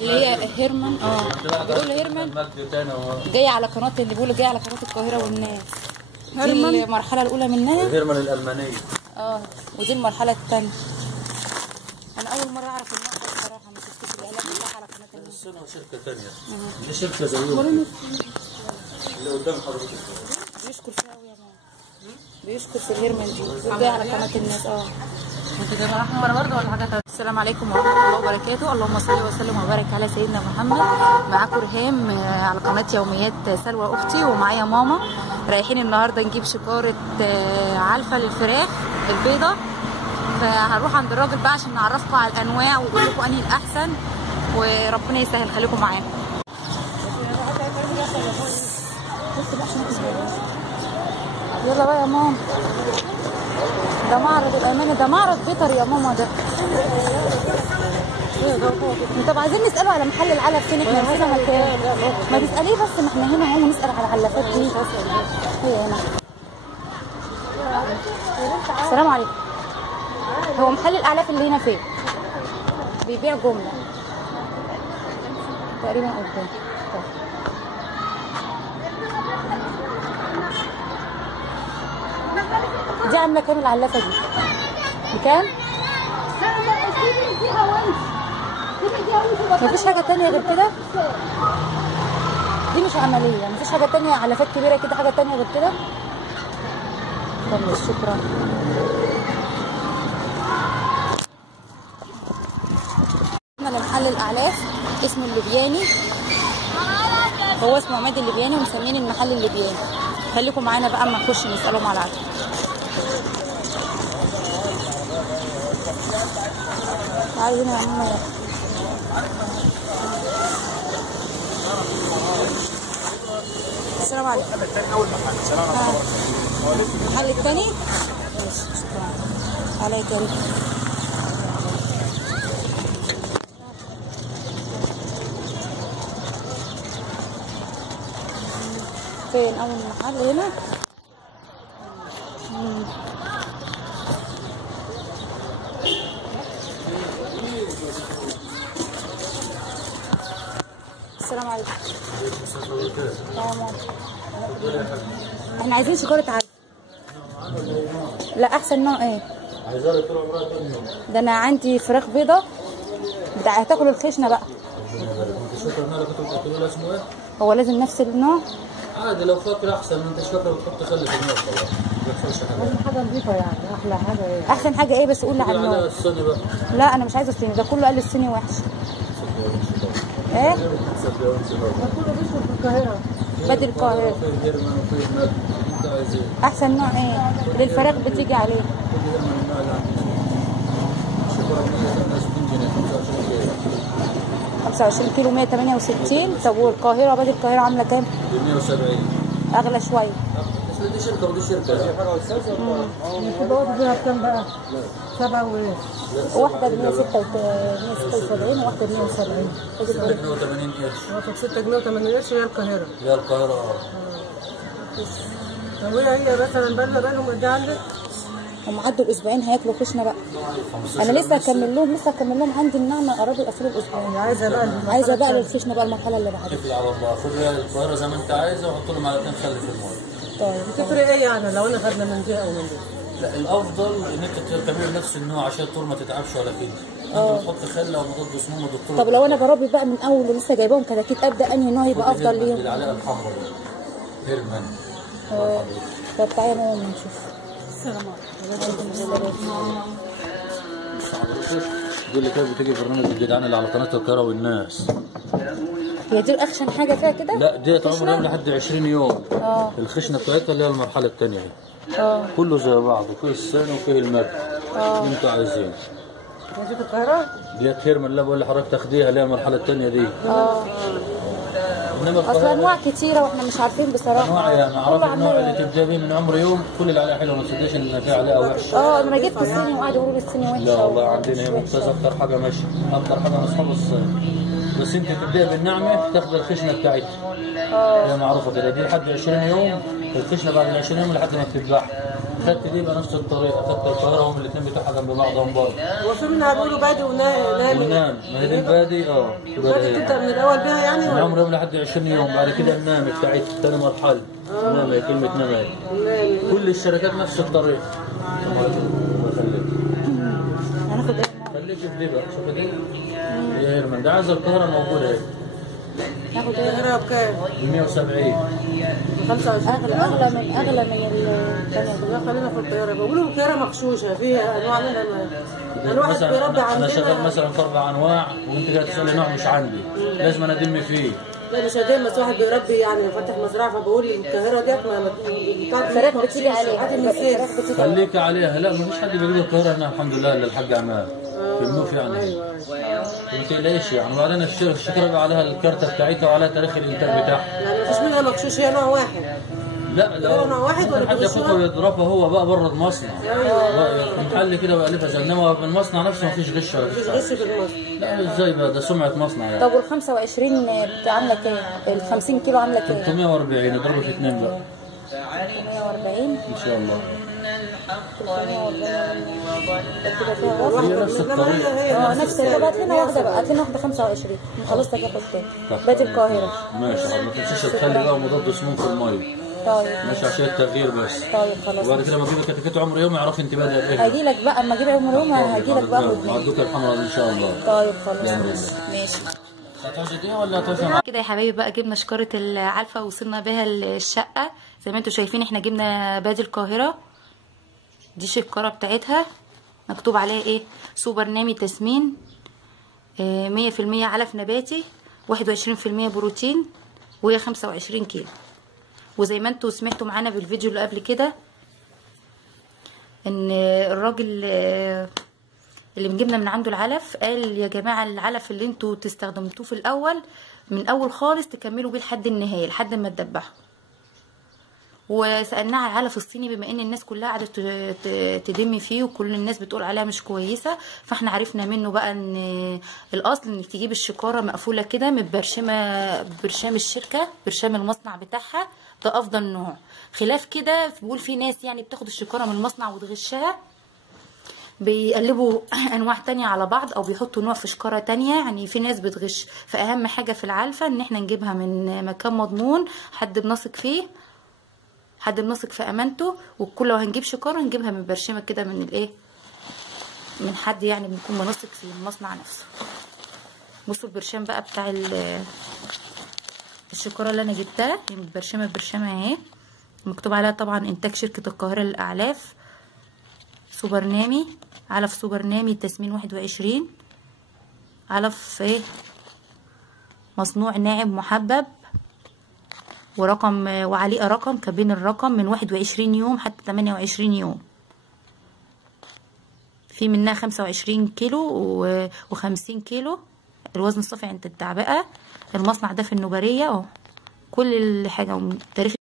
اللي هي هيرمان. بيقولوا هيرمان جايه على قناه، اللي بيقولوا جايه على قناه القاهره والناس. دي المرحله الاولى منها، هيرمان الالمانيه. ودي المرحله الثانيه. انا اول مره اعرف النقطه بصراحه، ما شفتش الاعلان بتاعها على قناه الناس. بس انا شركه ثانيه. دي شركه زيهم اللي قدام حضرتك. بيشكر فيها قوي يا ماما، بيشكر في الهيرمان دي جايه على قناه الناس. انت جايبه احمر برضه ولا حاجه ثانيه؟ السلام عليكم ورحمه الله وبركاته. اللهم صل وسلم وبارك على سيدنا محمد. معاكم ريهام على قناه يوميات سلوى اختي، ومعايا ماما. رايحين النهارده نجيب شكاره علفه للفراخ البيضه، فهنروح عند الراجل بقى عشان نعرفكم على الانواع ونقول لكم انهي الاحسن، وربنا يسهل. خليكم معانا. يلا بقى يا ماما، ده معرض الأمانة، ده معرض بيطري يا ماما. ده طب عايزين نسأله على محل العلف فين؟ احنا نسينا مكان. ما تسأليه بس، ما احنا هنا اهو نسأل على العلافات دي. هي هنا. السلام عليكم. هو محل الأعلاف اللي هنا فين؟ بيبيع جملة تقريبا قدام. دي عامله كام العلافه دي؟ بكام؟ مفيش حاجه تانية غير كده؟ دي مش عمليه، مفيش حاجه تانية علافات كبيره كده، حاجه تانية غير كده؟ طب شكرا. احنا لمحل الاعلاف اسمه الليبياني، هو اسمه عماد الليبياني ومسمين المحل الليبياني. خليكم معانا بقى اما نخش نسالهم على العلف. تعالي هنا يا ماما. السلام عليكم. المحل الثاني. شكرا. تعالى يا كريم. فين اول محل هنا؟ السلام عليكم. احنا عايزين شكارة علف. لا احسن نوع ايه؟ عايزاه طول عمرها كام يوم؟ ده انا عندي فراخ بيضة هتاكل الخشنة بقى. انت شاطر ان انا كنت بتقول له اسمه ايه؟ هو لازم نفس النوع؟ عادي لو فاكر احسن، ما انتش فاكر بتحط خل في النار خلاص. ما تدخلش حاجه نظيفه يعني. احلى حاجه ايه؟ احسن حاجة ايه بس قول لي على النوع. على الصيني بقى. لا انا مش عايزة الصيني، ده كله قال الصيني وحش. ايه؟ كله بيشرب في القاهره. بدل القاهرة. احسن نوع ايه؟ للفراخ بتيجي عليه. 25 كيلو 168. طب والقاهرة بدل القاهرة عاملة كام؟ 170. اغلى شوية. بس دي شركة ودي شركة. البوابة فيها بكام بقى؟ 7 وايه؟ واحدة ب 176 وواحدة ب 170. 6 جنيه و80 قرش. واخد 6 جنيه و80 قرش هي القاهرة. هي القاهرة. طب هي مثلا بالهم قد ايه عندك؟ هم عدوا الاسبوعين هياكلوا خشنة بقى. انا لسه هكمل لهم عندي النعمة قربوا يقفلوا الاسبوعين. عايزة بقى للخشنة بقى المرحلة اللي بعدها. شوفي على الله، خدي القاهرة زي ما انت عايزة وحط له معلقتين خل في المية. طيب بتفرق ايه يعني لو انا خدنا من دي او من دي؟ لا الافضل ان انت تعملي نفس النوع عشان الطور ما تتعبش ولا كده. انت بتحط خل او مضاد سموم ودكتور. طب لو انا بربي بقى من اول ولسه جايباهم كتاكيت، ابدا انهي نوع يبقى افضل ليهم؟ العلاقه الحمراء هيرمان. طب تعالى ماما نشوف. السلام عليكم. دي اللي كانت بتيجي برنامج الجدعان اللي على قناه القاهره والناس. هي دي اخشن حاجه فيها كده؟ لا ديت عمرها لحد 20 يوم. الخشنه بتاعتها اللي هي المرحله الثانيه اهي. كله زي بعض، وفيه الصين وفيه المرء. اللي انتوا عايزينه. دي في القاهره؟ ديت هيرمان اللي بقول لحضرتك تاخديها اللي هي المرحله الثانيه دي. انما اصل انواع كتيره واحنا مش عارفين بصراحه. انواع يعني اعرف النوع اللي تبدا بيه من عمر يوم، كل اللي عليها حلوه، ما تصدقش ان فيها عليها وحش. انا جبت الصيني وقعدوا يقولوا لي الصيني وحشه. لا والله عندنا هي ممتازه، اكتر حاجه ماشيه، اكتر حاجه اصحاب الصين. بس انت تبدا بالنعمه تاخد الخشنه بتاعتها. هي معروفه كده، دي لحد 20 يوم، الخشنه بعد ال 20 يوم لحد ما بتذبح. خدت دي بقى نفس الطريقه، خدت القاهره هم الاثنين بتوعها جنب بعضهم برضه. هو في منها بيقولوا بادي ونام. ما هي دي البادي بدأت تبدأ من الأول بها يعني ولا؟ من عمر لحد 20 يوم، بعد كده النام بتاعت ثاني مرحله. نام هي كلمه نام. كل الشركات نفس الطريقه. هناخد ايه؟ خليك في دي بقى، شوف دي هي هيرمان، ده عايز القاهره موجوده اهي. ناخد ايه؟ القاهرة بكام؟ 170. 25. اغلى من الثانيه. لا خلينا في القاهرة. بيقولوا القاهرة مغشوشة فيها أنواع منها. الواحد بيربي عندنا. انا شغال مثلا في 4 انواع وانت جاي تسالي نوع مش عندي، لازم انا ادم فيه. لا مش هديم، بس واحد بيربي يعني فاتح مزرعة، فبقول القاهرة ديت الفراخ بتيجي عليها. خليك عليها. لا مفيش حد بيجيب القاهرة هنا الحمد لله الا الحاج عماد في النوف يعني. ما تقلقش يعني. وبعدين الشكرة بقى عليها الكارتة بتاعتها وعليها تاريخ الانتاج بتاعها. يعني مفيش منها مغشوش، هي نوع واحد. لا نوع واحد ولا حد ياخدها ويضربها هو بقى بره المصنع. في محل كده ويقلبها زي، انما في المصنع نفسه مفيش غش ولا مفيش غش في المصنع. لا ازاي بقى، ده سمعة مصنع يعني. طب وال 25 عامله كام؟ ال 50 كيلو عامله كام؟ 340 اضربه في 2 بقى. 340 ان شاء الله. 340 هي نفس الطريقة. نفس الطريقة. هات لنا واحدة بقى، هات لنا واحدة 25 خلاص هاخد تاني. بقت القاهرة. ماشي حاضر، ما تنساش تخلي بقى مضاد سموم في المية. طيب ماشي عشان التغيير بس. طيب خلاص. وبعد كده لما اجيب لك كتكوت عمر يوم اعرف انت بادئ بايه. هاجي لك بقى اما اجيب عمر يوم هاجي لك بقى اخد مع الدكتور الحمراء ان شاء الله. طيب خلاص ماشي. هتعوزي دي ولا هتعوزي كده يا حبايبي بقى جبنا شكارة العلفة ووصلنا بيها الشقة. زي ما انتم شايفين احنا جبنا بادي القاهرة. دي الشكارة بتاعتها مكتوب عليها ايه؟ سوبر نامي تسمين، 100% علف نباتي، 21% بروتين، وهي 25 كيلو. وزي ما انتوا سمعتوا معانا بالفيديو اللي قبل كده ان الراجل اللي بنجيبنا من عنده العلف قال يا جماعه العلف اللي انتوا تستخدمتوه في الاول من اول خالص تكملوا بيه لحد النهايه لحد ما تذبحوا. وسالناه على العلف الصيني بما ان الناس كلها قعدت تدم فيه وكل الناس بتقول عليها مش كويسه، فاحنا عرفنا منه بقى ان الاصل انك تجيب الشكاره مقفوله كده متبرشمه برشام الشركه، برشام المصنع بتاعها، ده افضل نوع. خلاف كده بيقول في ناس يعني بتاخد الشكاره من المصنع وتغشها، بيقلبوا انواع تانية على بعض او بيحطوا نوع في شكاره تانية، يعني في ناس بتغش. فاهم حاجه في العلفه ان احنا نجيبها من مكان مضمون، حد بنثق فيه، حد بنثق في امانته. وكل لو هنجيب شكاره نجيبها من برشمه كده من الايه، من حد يعني بنكون بنثق في المصنع نفسه. بصوا البرشام بقى بتاع الشكاره اللي انا جبتها، هي برشمه اهي، مكتوب عليها طبعا انتاج شركه القاهره للاعلاف، سوبر نامي، علف سوبر نامي تسمين 21، علف ايه مصنوع ناعم محبب، ورقم وعليه رقم كابين الرقم من 21 يوم حتى 28 يوم. في منها 25 كيلو و50 كيلو الوزن الصافي عند التعبئة. المصنع ده في النوبارية اهو، كل حاجة وتاريخ